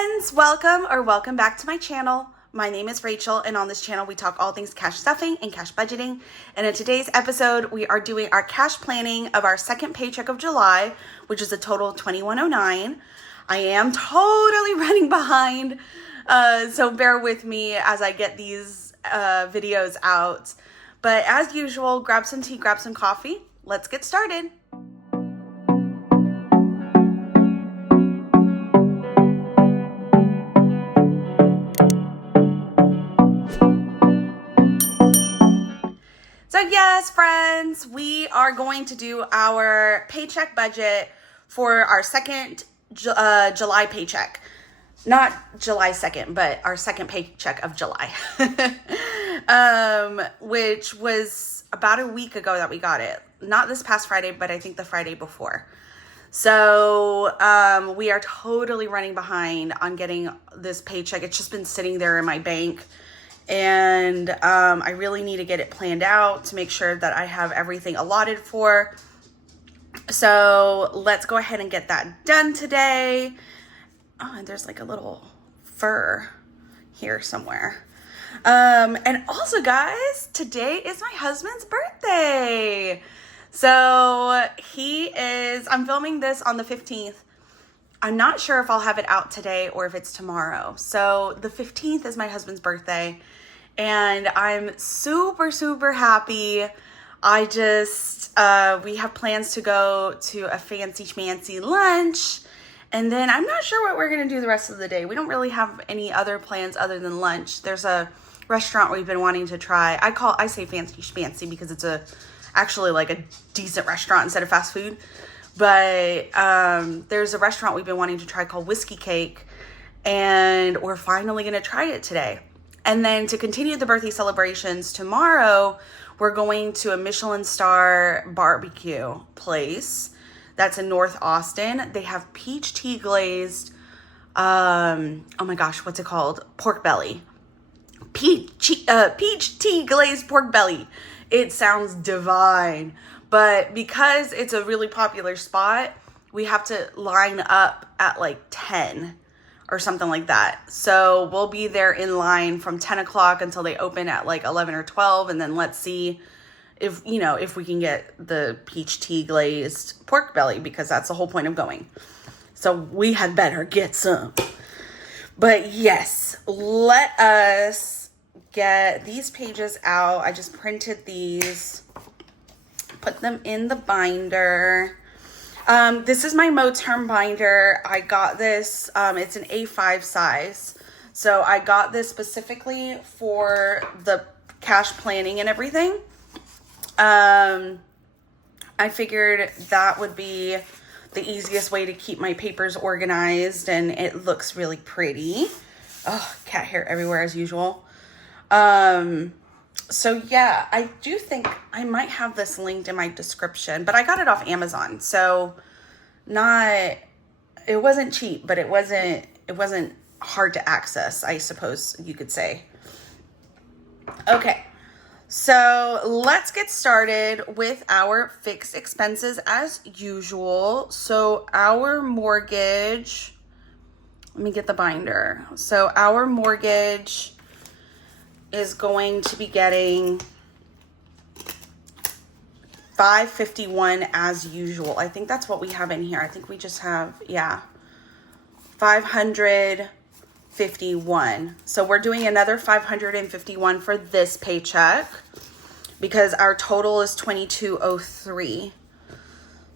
friends, welcome back to my channel. My name is Rachel, and on this channel we talk all things cash stuffing and cash budgeting. And in today's episode we are doing our cash planning of our second paycheck of July, which is a total of $21.09. I am totally running behind, so bear with me as I get these videos out. But as usual, grab some tea, grab some coffee. Let's get started. So yes, friends, we are going to do our paycheck budget for our second July paycheck. Not July 2nd, but our second paycheck of July. Which was about a week ago that we got it. Not this past Friday, but I think the Friday before. So we are totally running behind on getting this paycheck. It's just been sitting there in my bank. And I really need to get it planned out to make sure that I have everything allotted for. So let's go ahead and get that done today. Oh, and there's like a little fur here somewhere. And also, guys, today is my husband's birthday. So I'm filming this on the 15th. I'm not sure if I'll have it out today or if it's tomorrow. So the 15th is my husband's birthday, and I'm super, super happy. I just, we have plans to go to a fancy schmancy lunch, and then I'm not sure what we're going to do the rest of the day. We don't really have any other plans other than lunch. There's a restaurant we've been wanting to try. I say fancy schmancy because it's actually like a decent restaurant instead of fast food. But there's a restaurant we've been wanting to try called Whiskey Cake, and we're finally going to try it today. And then to continue the birthday celebrations, tomorrow we're going to a Michelin star barbecue place that's in North Austin. They have peach tea glazed, oh my gosh, what's it called? Pork belly. Peach tea glazed pork belly. It sounds divine. But because it's a really popular spot, we have to line up at like 10 or something like that. So we'll be there in line from 10 o'clock until they open at like 11 or 12. And then let's see if we can get the peach tea glazed pork belly, because that's the whole point of going. So we had better get some. But yes, let us get these pages out. I just printed these. Put them in the binder. This is my Moterm binder. I got this, it's an A5 size. So I got this specifically for the cash planning and everything. I figured that would be the easiest way to keep my papers organized, and it looks really pretty. Oh, cat hair everywhere as usual. So yeah, I do think I might have this linked in my description, but I got it off Amazon. So it wasn't cheap, but it wasn't hard to access, I suppose you could say. Okay. So let's get started with our fixed expenses as usual. So our mortgage, let me get the binder. So our mortgage is going to be getting $551 as usual. I think that's what we have in here. I think we just have, yeah, $551. So we're doing another $551 for this paycheck because our total is $2203.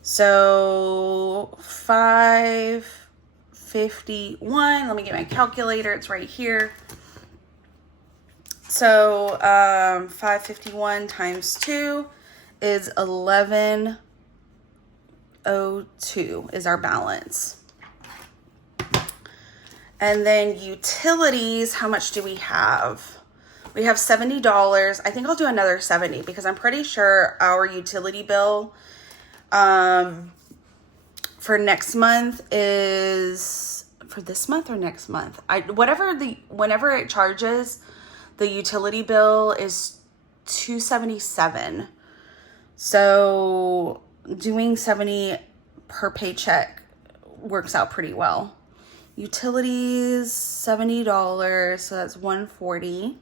So $551. Let me get my calculator. It's right here. So 551 times 2 is 1102 is our balance. And then utilities, how much do we have? We have $70. I think I'll do another $70 because I'm pretty sure our utility bill for next month is, for this month or next month? Whenever it charges, the utility bill is $277. So doing 70 per paycheck works out pretty well. Utilities, $70, so that's $140.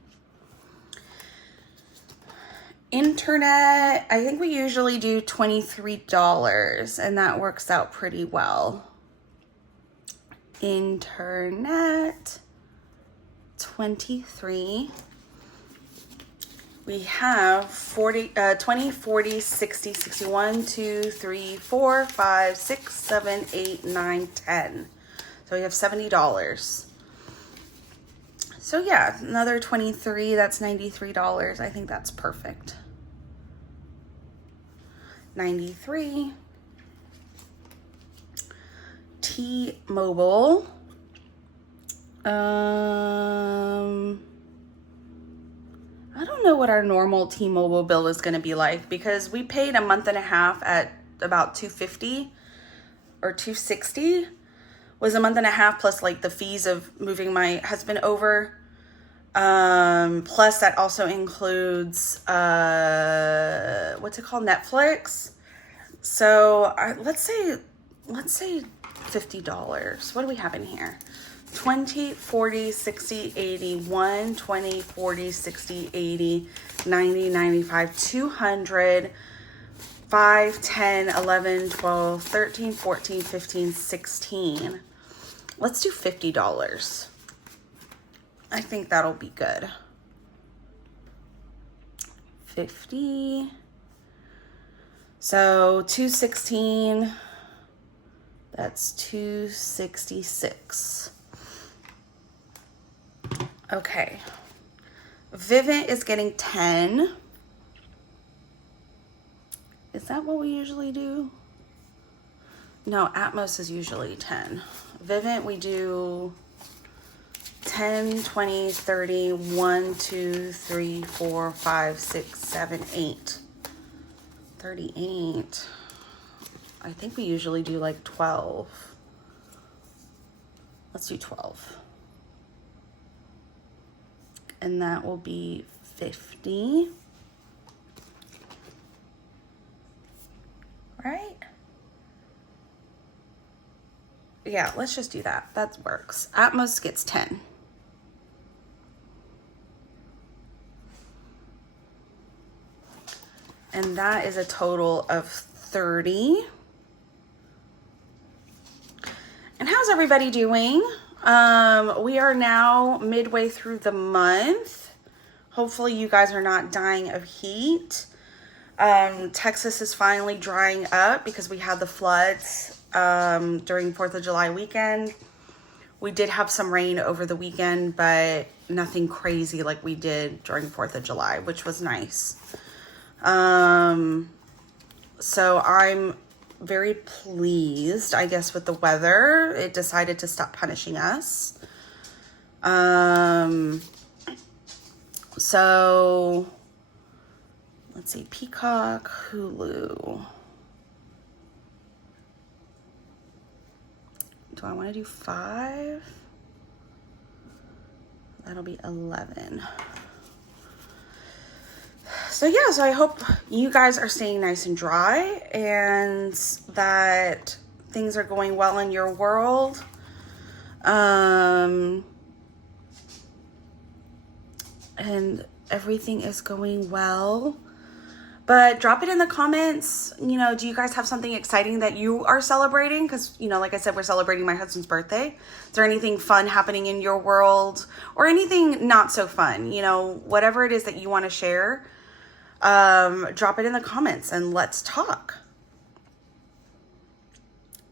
Internet, I think we usually do $23, and that works out pretty well. Internet, 23. We have 20, 40, 60, 61, 2, 3, 4, 5, 6, 7, 8, 9, 10. So we have $70. So yeah, another 23, that's $93. I think that's perfect. 93. T-Mobile. I don't know what our normal T-Mobile bill is going to be like, because we paid a month and a half at about $250 or $260. Was a month and a half plus like the fees of moving my husband over. Plus that also includes what's it called, Netflix. So let's say $50. What do we have in here? 20, 40, 60, 80, 1, 20, 40, 60, 80, 90, 95, 200, 5, 10, 11, 12, 13, 14, 15, 16. Let's do $50. I think that'll be good. 50. So 216. That's 266. Okay. Vivint is getting 10. Is that what we usually do? No, Atmos is usually 10. Vivint, we do 10, 20, 30, 1, 2, 3, 4, 5, 6, 7, 8. 38. I think we usually do like 12. Let's do 12. And that will be 50. Right? Yeah, let's just do that. That works. Atmos gets 10. And that is a total of 30. And how's everybody doing? We are now midway through the month. Hopefully you guys are not dying of heat. Texas is finally drying up because we had the floods during 4th of July weekend. We did have some rain over the weekend, but nothing crazy like we did during 4th of July, which was nice. So I'm very pleased, I guess, with the weather. It decided to stop punishing us. So let's see, Peacock, Hulu. Do I want to do 5? That'll be 11. So yeah, so I hope you guys are staying nice and dry and that things are going well in your world. And everything is going well. But drop it in the comments. You know, do you guys have something exciting that you are celebrating? Because, you know, like I said, we're celebrating my husband's birthday. Is there anything fun happening in your world? Or anything not so fun? You know, whatever it is that you want to share. Drop it in the comments and let's talk.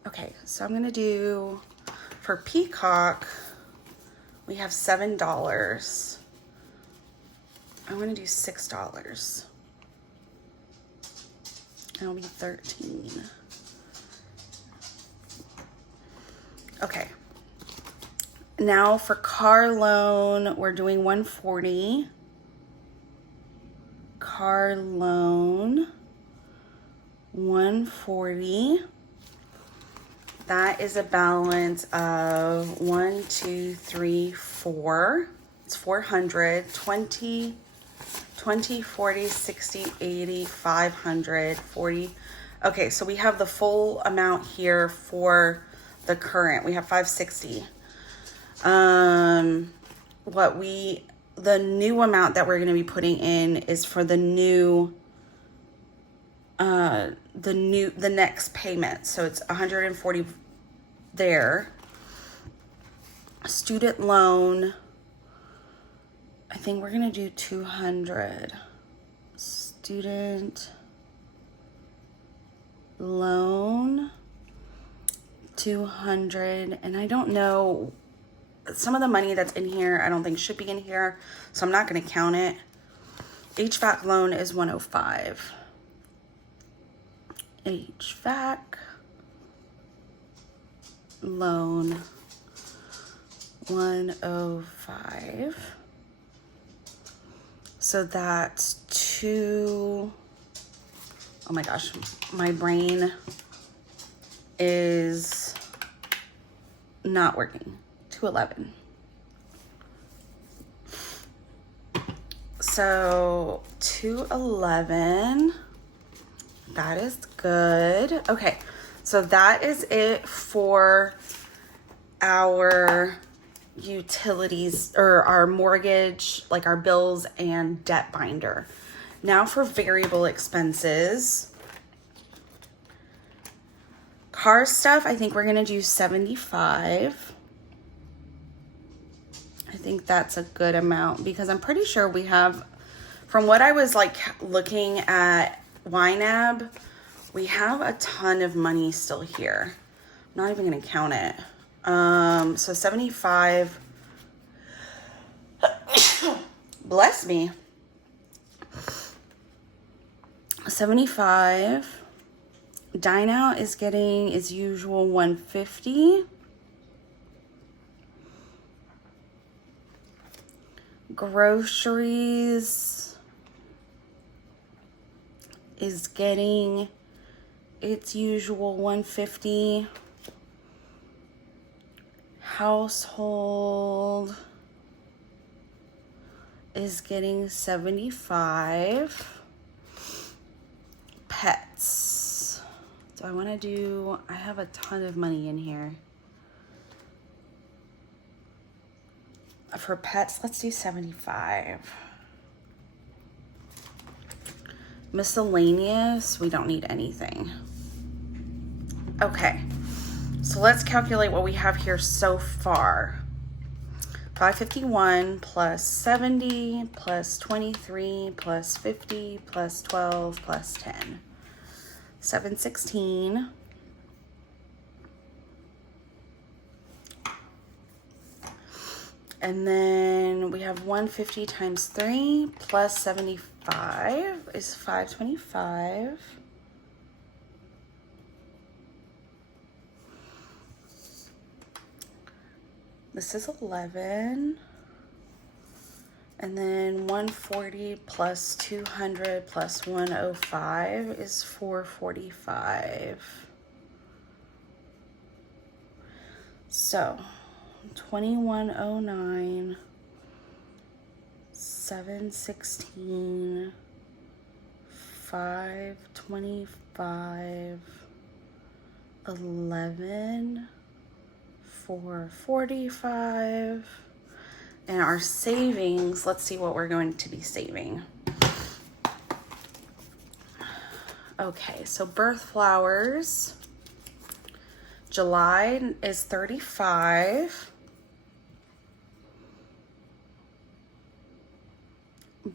Okay, so I'm going to do, for Peacock, we have $7. I'm going to do $6. It'll be 13. Okay. Now for car loan, we're doing 140. Car loan, 140. That is a balance of 1, 2, 3, 4. It's 400, 20, 40, 60, 80, 500, 40. Okay, so we have the full amount here for the current. We have 560. The new amount that we're going to be putting in is for the next payment. So it's 140 there. Student loan, I think we're going to do 200. Student loan, 200. And I don't know, some of the money that's in here I don't think should be in here, so I'm not going to count it. HVAC loan is 105. HVAC loan 105. So that's two. Oh my gosh, my brain is not working. 211. So 211. That is good. Okay, so that is it for our utilities, or our mortgage, like our bills and debt binder. Now for variable expenses. Car stuff, I think we're gonna do 75. I think that's a good amount because I'm pretty sure we have, from what I was like looking at YNAB, we have a ton of money still here. I'm not even gonna count it. So 75, bless me, 75. Dine out is getting its usual 150. Groceries is getting its usual 150. Household is getting 75. Pets. So I want to do, I have a ton of money in here. For pets, let's do 75. Miscellaneous, we don't need anything. Okay, so let's calculate what we have here so far. 551 plus 70 plus 23 plus 50 plus 12 plus 10. 716. And then we have 150 times 3 plus 75 is 525. This is 11. And then 140 plus 200 plus 105 is 445. So 2109, 716, 525, 11, 445. And our savings, let's see what we're going to be saving. Okay, so birth flowers, July is 35.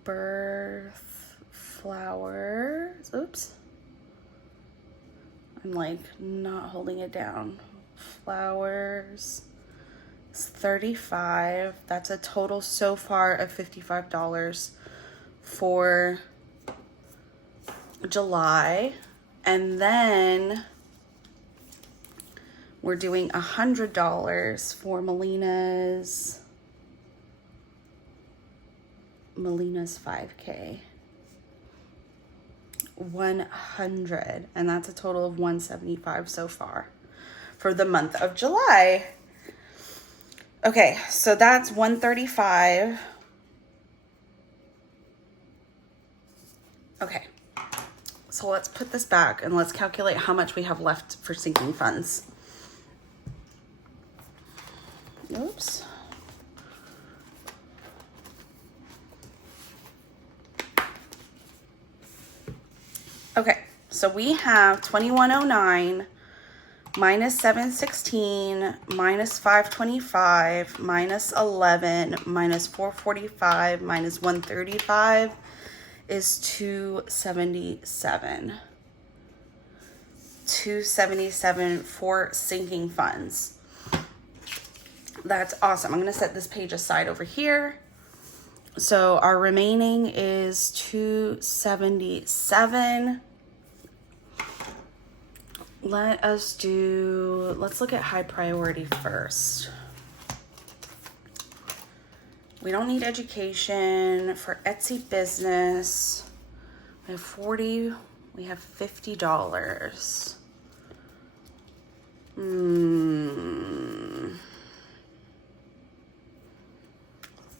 Birth flowers, oops. I'm like not holding it down. Flowers is 35. That's a total so far of $55 for July. And then we're doing $100 for Melina's 5K. 100, and that's a total of 175 so far for the month of July. Okay, so that's 135. Okay, so let's put this back and let's calculate how much we have left for sinking funds. Oops, Okay, so we have 2109 minus 716 minus 525 minus 11 minus 445 minus 135 is 277. 277 for sinking funds. That's awesome. I'm going to set this page aside over here. So our remaining is 277. Let's look at high priority first. We don't need education. For Etsy business, we have 40, we have $50.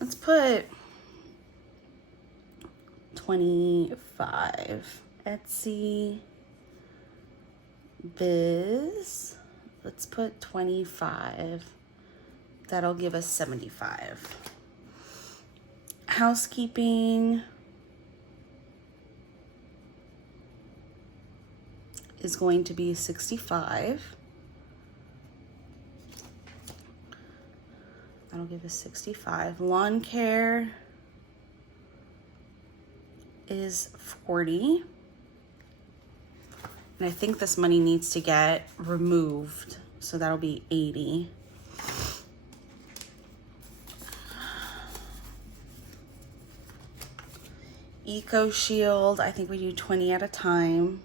Let's put 25. Etsy biz, let's put 25. That'll give us 75. Housekeeping is going to be 65. That'll give us 65. Lawn care is 40. And I think this money needs to get removed, so that'll be 80. Eco Shield, I think we do 20 at a time.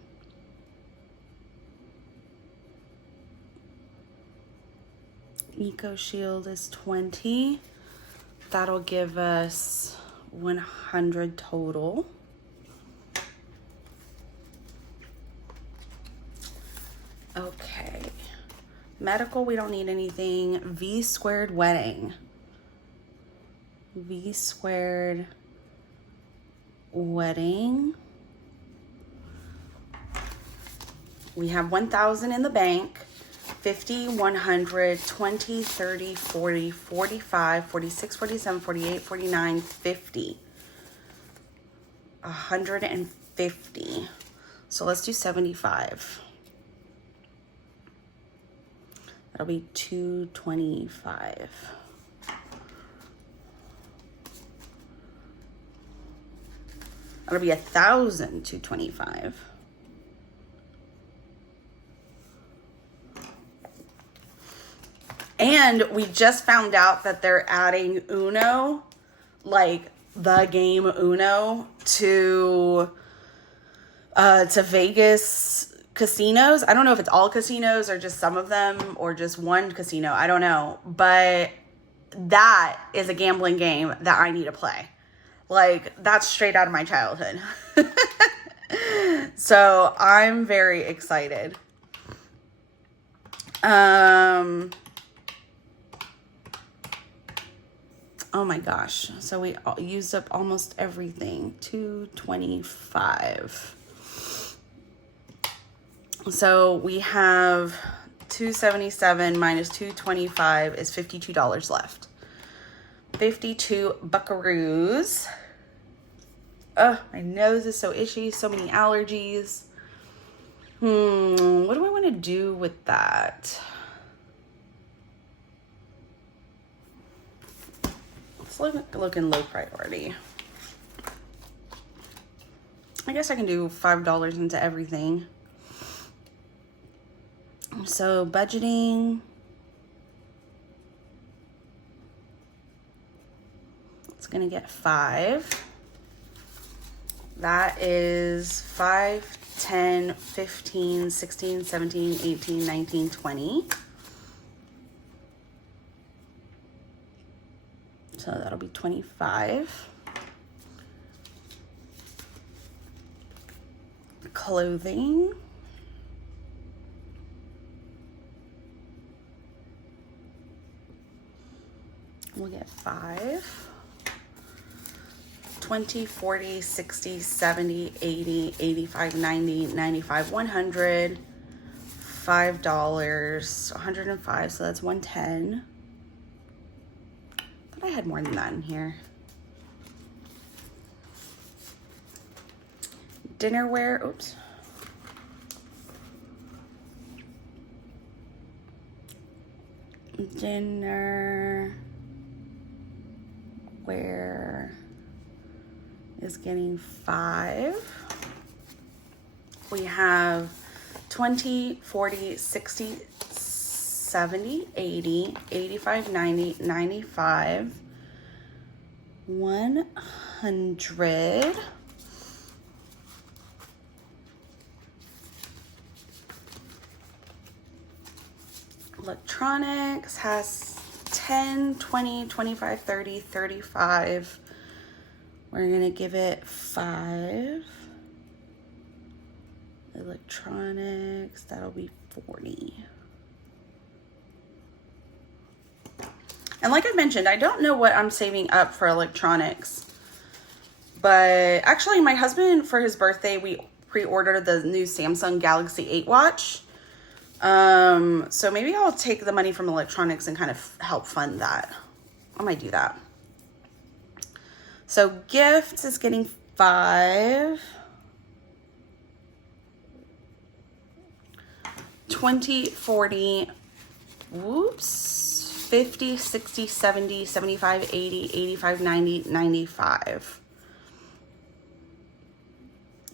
Eco Shield is 20. That'll give us 100 total. Okay. Medical, we don't need anything. V squared wedding. V squared wedding. We have 1,000 in the bank. 50, 100, 20, 30, 40, 45, 46, 47, 48, 49, 50. 150. So let's do 75. That'll be 225. That'll be 1,225. And we just found out that they're adding Uno, like the game Uno, to Vegas casinos. I don't know if it's all casinos or just some of them or just one casino. I don't know. But that is a gambling game that I need to play. Like, that's straight out of my childhood. So I'm very excited. Oh my gosh. So we used up almost everything. 225. So we have 277 minus 225 is $52 left. 52 buckaroos. Ugh, my nose is so itchy. So many allergies. What do I want to do with that? Look in low priority. I guess I can do $5 into everything. So budgeting. It's gonna get 5. That is 5, 10, 15, 16, 17, 18, 19, 20. So that'll be 25. Clothing. We'll get 5. 20, 40, 60, 70, 80, 85, 90, 95, 100. $5, 105, so that's 110. I had more than that in here. Dinnerware, oops. Dinnerware is getting 5. We have 20, 40, 60, 70, 80, 85, 90, 95, 100. Electronics has 10, 20, 25, 30, 35. We're going to give it 5. Electronics, that'll be 40. And like I mentioned, I don't know what I'm saving up for electronics. But actually, my husband, for his birthday, we pre-ordered the new Samsung Galaxy 8 watch. So maybe I'll take the money from electronics and kind of help fund that. I might do that. So gifts is getting 5. 20, 40, whoops, 50, 60, 70, 75, 80, 85, 90, 95.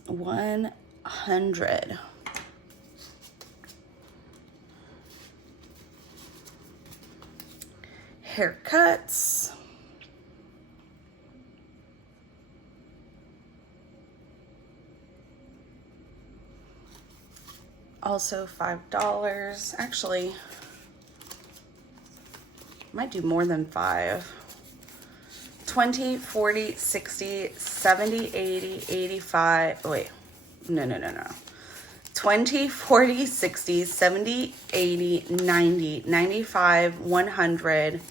100. Haircuts. Also $5. Actually, might do more than 5. 20, 40, 60, 70, 80, 85. Wait, no. 20, 40, 60, 70, 80, 90, 95, 100,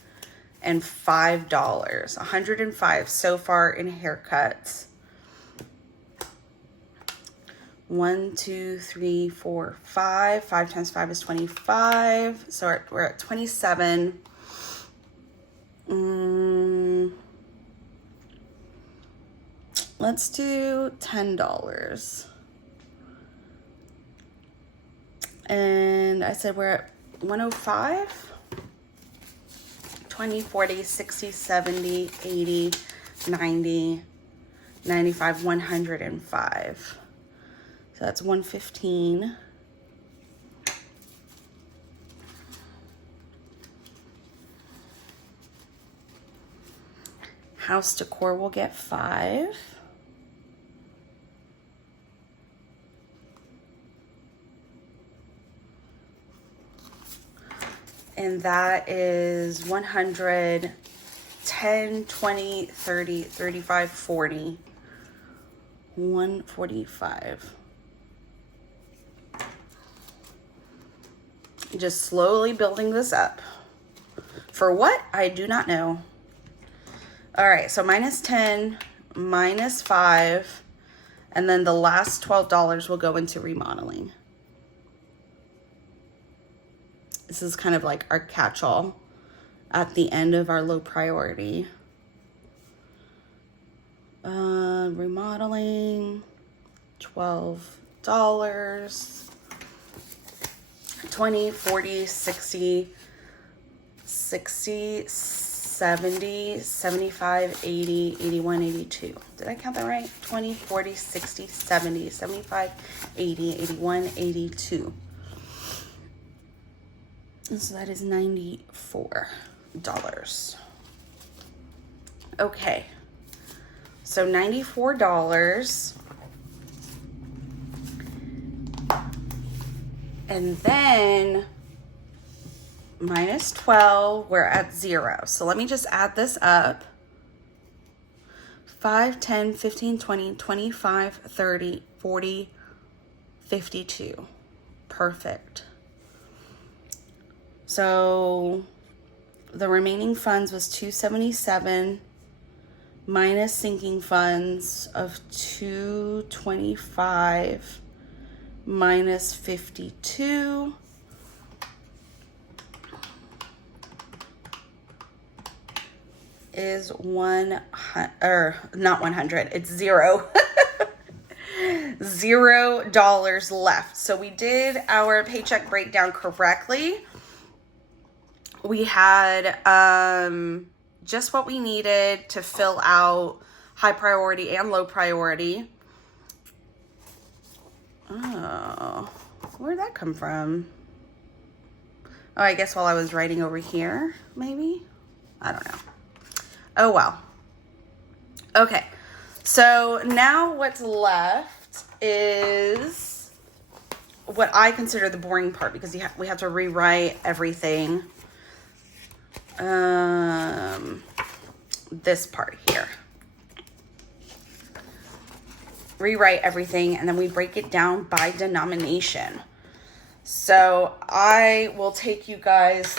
and $5. 105 so far in haircuts. 1, 2, 3, 4, 5. 5 times 5 is 25. So we're at 27. Let's do $10. And I said we're at 105. 20, 40, 60, 70, 80, 90, 95, 105. So that's 115. House decor will get 5. And that is 100, 10, 20, 30, 35, 40, 145. Just slowly building this up. For what? I do not know. All right, so minus 10, minus 5, and then the last $12 will go into remodeling. This is kind of like our catch-all at the end of our low priority. Remodeling, $12. 20, 40, 60, 60, 70, 75, 80, 81, 82. Did I count that right? 20, 40, 60, 70, 75, 80, 81, 82. And so that is $94. Okay. So $94. And then minus 12, we're at 0. So let me just add this up. 5, 10, 15, 20, 25, 30, 40, 52. Perfect. So the remaining funds was 277 minus sinking funds of 225 minus 52 is not 100, it's 0. $0 left. So we did our paycheck breakdown correctly. we had just what we needed to fill out high priority and low priority. Oh, where'd that come from? Oh, I guess while I was writing over here, maybe? I don't know. Oh, well. Okay, so now what's left is what I consider the boring part, because we have to rewrite everything. This part here. Rewrite everything, and then we break it down by denomination. So I will take you guys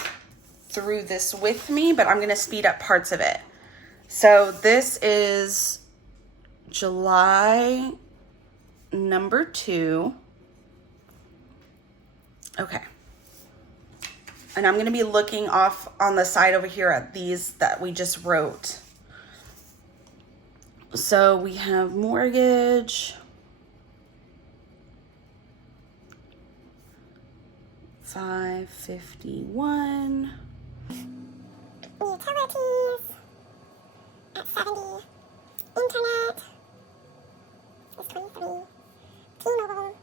through this with me, but I'm going to speed up parts of it. So this is July number 2. Okay. And I'm going to be looking off on the side over here at these that we just wrote. So we have mortgage, $551. Utilities at 70. Internet is 23. T-Mobile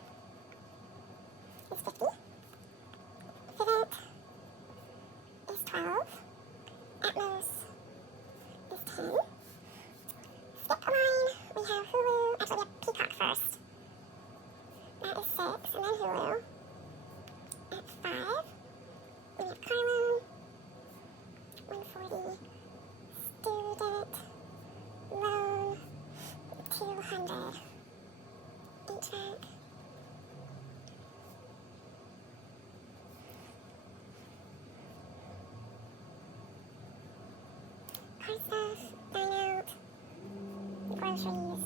is 50. Vivint is 12. Atmos is 10. Skip a line. We have Hulu. Actually, we have Peacock first. That is 6. And then Hulu at 5. We have car loan. 140. Student loan. 200. HVAC. Car stuff. Dine out. Groceries.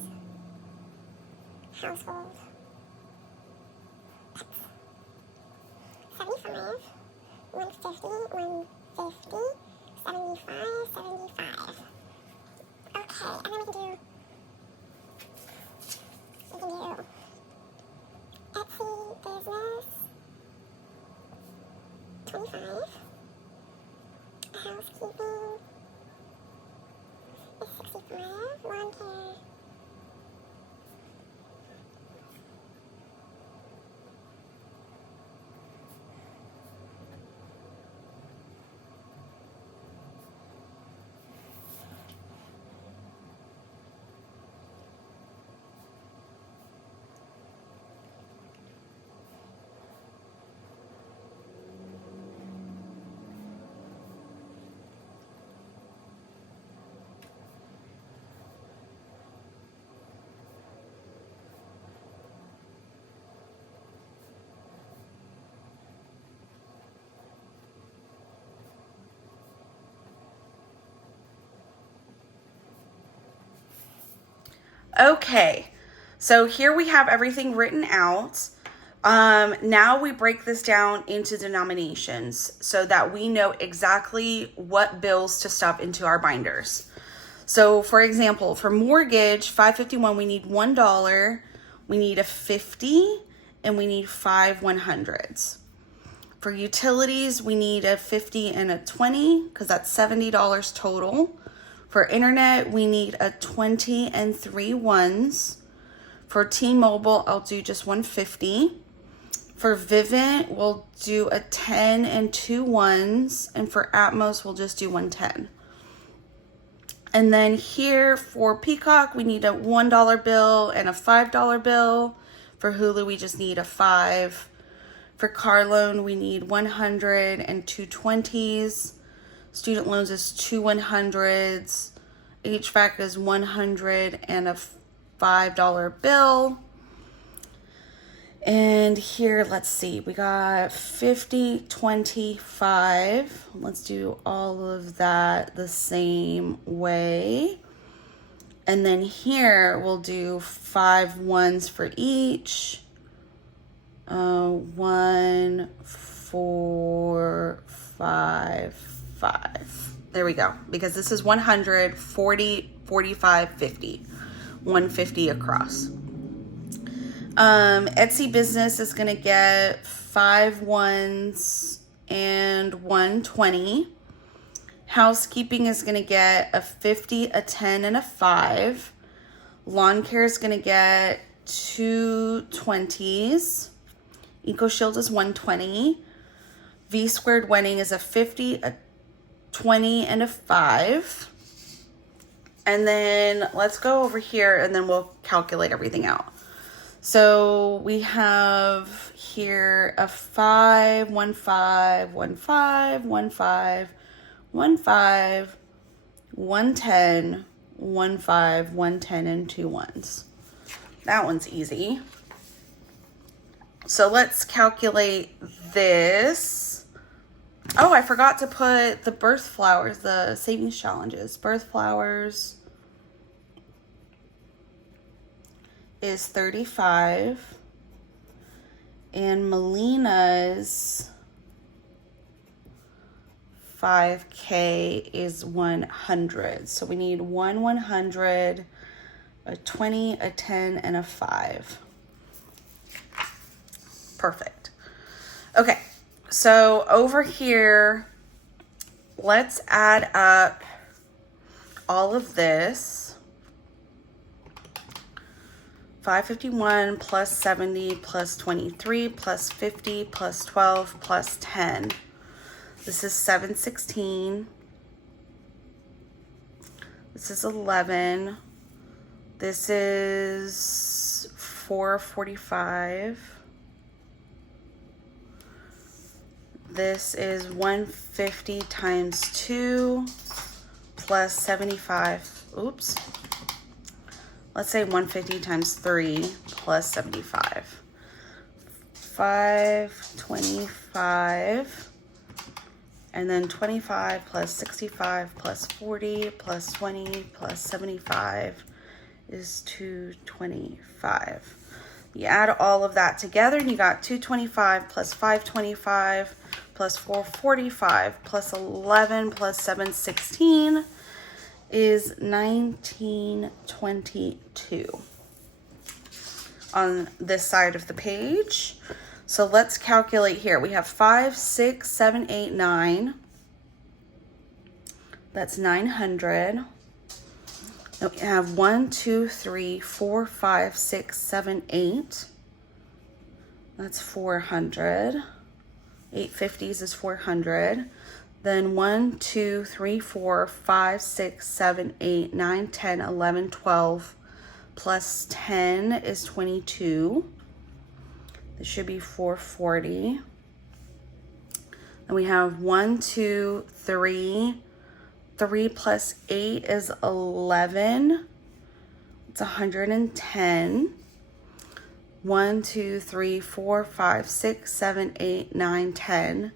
Household. Pets. 75. 150. 150. 75. 75. Okay, and then we can do Etsy business. 25. Housekeeping is 65. Lawn care. Okay, so here we have everything written out. Now we break this down into denominations so that we know exactly what bills to stuff into our binders. So for example, for mortgage, $551, we need $1, we need a 50, and we need 5 100s. For utilities, we need a 50 and a 20, because that's $70 total. For internet, we need a 20 and 3 ones. For T-Mobile, I'll do just 150. For Vivint, we'll do a 10 and 2 ones. And for Atmos, we'll just do 110. And then here for Peacock, we need a $1 bill and a $5 bill. For Hulu, we just need a 5. For car loan, we need 100 and 2 20s. Student loans is 2 100s. HVAC is 100 and a $5 bill. And here, let's see, we got 50, 25. Let's do all of that the same way. And then here, we'll do 5 ones for each. 1, 4, 5, 5. There we go. Because this is 100, 40, 45, 50. 150 across. Etsy business is going to get 5 ones and 120. Housekeeping is going to get a 50, a 10, and a 5. Lawn care is going to get 2 20s. Eco Shield is 120. V Squared Wedding is a 50, a 20, and a 5. And then let's go over here and then we'll calculate everything out. So we have here a 5, 1 5, 1 5, 1 5, 1 5, 110, 1 5, 110, and 2 1s. That one's easy. So let's calculate this. Oh, I forgot to put the birth flowers, the savings challenges. Birth flowers is 35. And Melina's 5K is 100. So we need 1 100, a 20, a 10, and a 5. Perfect. Okay, so over here, let's add up all of this. 551 plus 70 plus 23 plus 50 plus 12 plus 10. This is 716. This is 11. This is 445. This is 150 times 2 plus 75. Oops. Let's say 150 times 3 plus 75. 525. And then 25 plus 65 plus 40 plus 20 plus 75 is 225. You add all of that together and you got 225 plus 525 plus 445 plus 11 plus 716 is 1922 on this side of the page. So let's calculate here. We have 5, 6, 7, 8, 9. That's 900. Then we have 1, 2, 3, 4, 5, 6, 7, 8. That's 400. 850s is 400. Then 1, 2, 3, 4, 5, 6, 7, 8, 9, 10, 11, 12 plus 10 is 22. This should be 440. And we have 1, 2, 3. 3 plus 8 is 11. It's 110. 1, 2, 3, 4, 5, 6, 7, 8, 9, 10.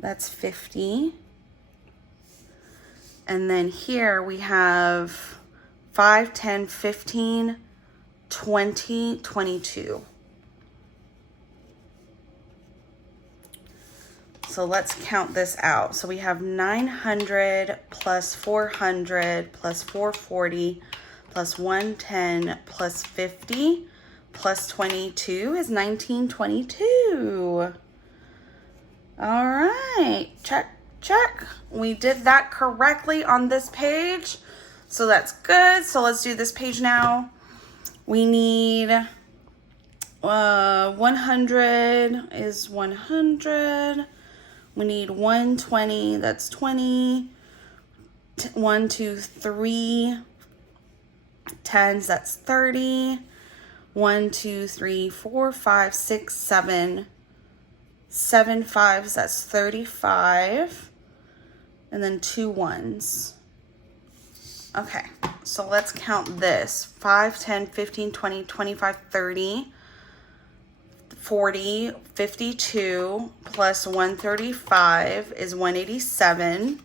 That's 50. And then here we have 5, 10, 15, 20, 22. So let's count this out. So we have 900 plus 400 plus 440 plus 110 plus 50 plus 22 is 1922. All right, check, check. We did that correctly on this page. So that's good. So let's do this page now. We need 100 is 100. We need 120, that's 20. 1, 2, 3 10s, that's 30. 1, 2, 3, 4, 5, 6, 7. 7 5s, that's 35. And then 2 1s. Okay, so let's count this. 5, 10, 15, 20, 25, 30. 40, 52 plus 135 is 187.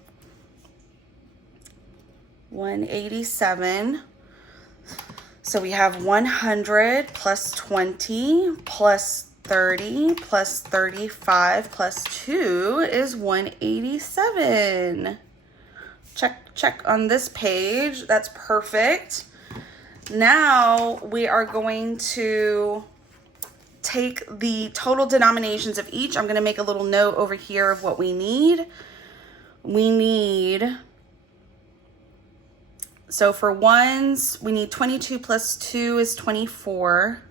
187. So we have 100 plus 20 plus 30 plus 35 plus 2 is 187. Check, check on this page. That's perfect. Now we are going to take the total denominations of each. I'm going to make a little note over here of what we need. We need, so for ones, we need 22 plus 2 is 24.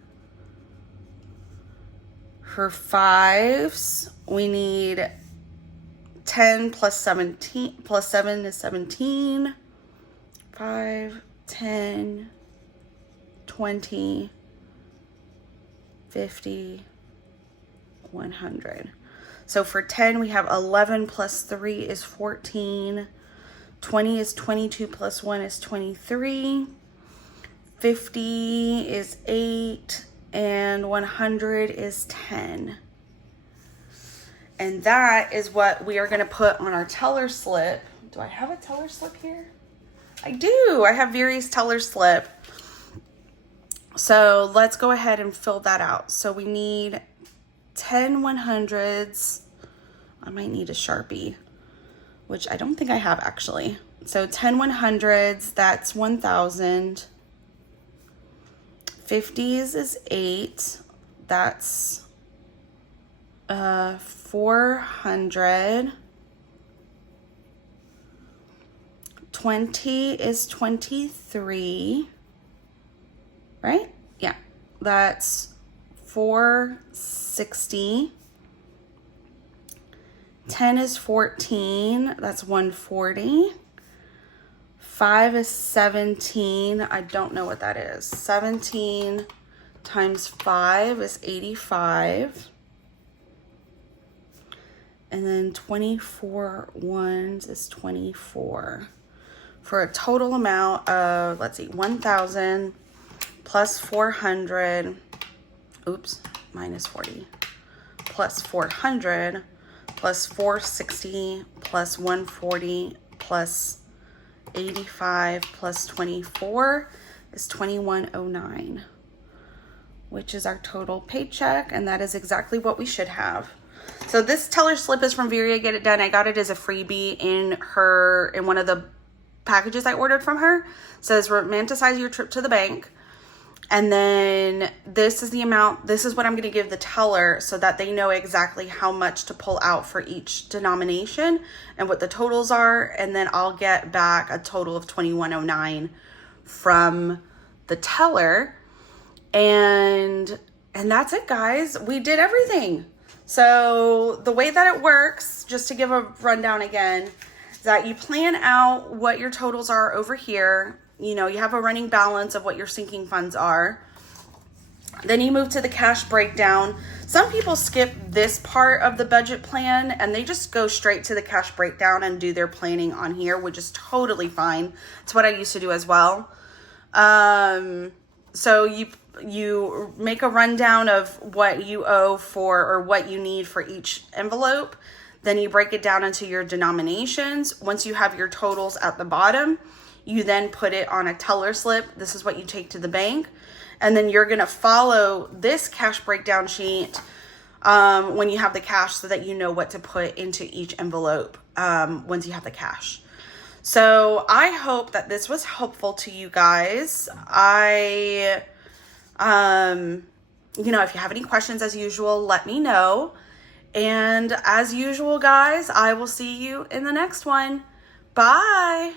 For fives, we need 10 plus 17 plus 7 is 17. 5, 10, 20, 50, 100. So for 10, we have 11 plus 3 is 14. 20 is 22 plus 1 is 23. 50 is 8. And 100 is 10. And that is what we are going to put on our teller slip. Do I have a teller slip here? I do. I have Vary's teller slip. So let's go ahead and fill that out. So we need 10 100s. I might need a Sharpie, which I don't think I have actually. So 10 100s, that's 1,000. 50s is 8. That's 400. 20 is 23. Right? Yeah. That's 460. 10 is 14. That's 140. 5 is 17. I don't know what that is. 17 times 5 is 85. And then 24 ones is 24. For a total amount of, let's see, 1,000 plus 400. Oops, minus 40. Plus 400 plus 460 plus 140 plus 85 plus 24 is 2109, which is our total paycheck, and that is exactly what we should have. So this teller slip is from Viri. Get It Done. I got it as a freebie in one of the packages I ordered from her. It says romanticize your trip to the bank. And then this is the amount, this is what I'm going to give the teller so that they know exactly how much to pull out for each denomination and what the totals are. And then I'll get back a total of 2109 from the teller. And that's it, guys. We did everything. So the way that it works, just to give a rundown again, is that you plan out what your totals are over here. You know, you have a running balance of what your sinking funds are. Then you move to the cash breakdown. Some people skip this part of the budget plan and they just go straight to the cash breakdown and do their planning on here, which is totally fine. It's what I used to do as well. So you make a rundown of what you owe for or what you need for each envelope. Then you break it down into your denominations. Once you have your totals at the bottom, you then put it on a teller slip. This is what you take to the bank. And then you're going to follow this cash breakdown sheet when you have the cash so that you know what to put into each envelope once you have the cash. So I hope that this was helpful to you guys. You know, if you have any questions, as usual, let me know. And as usual, guys, I will see you in the next one. Bye.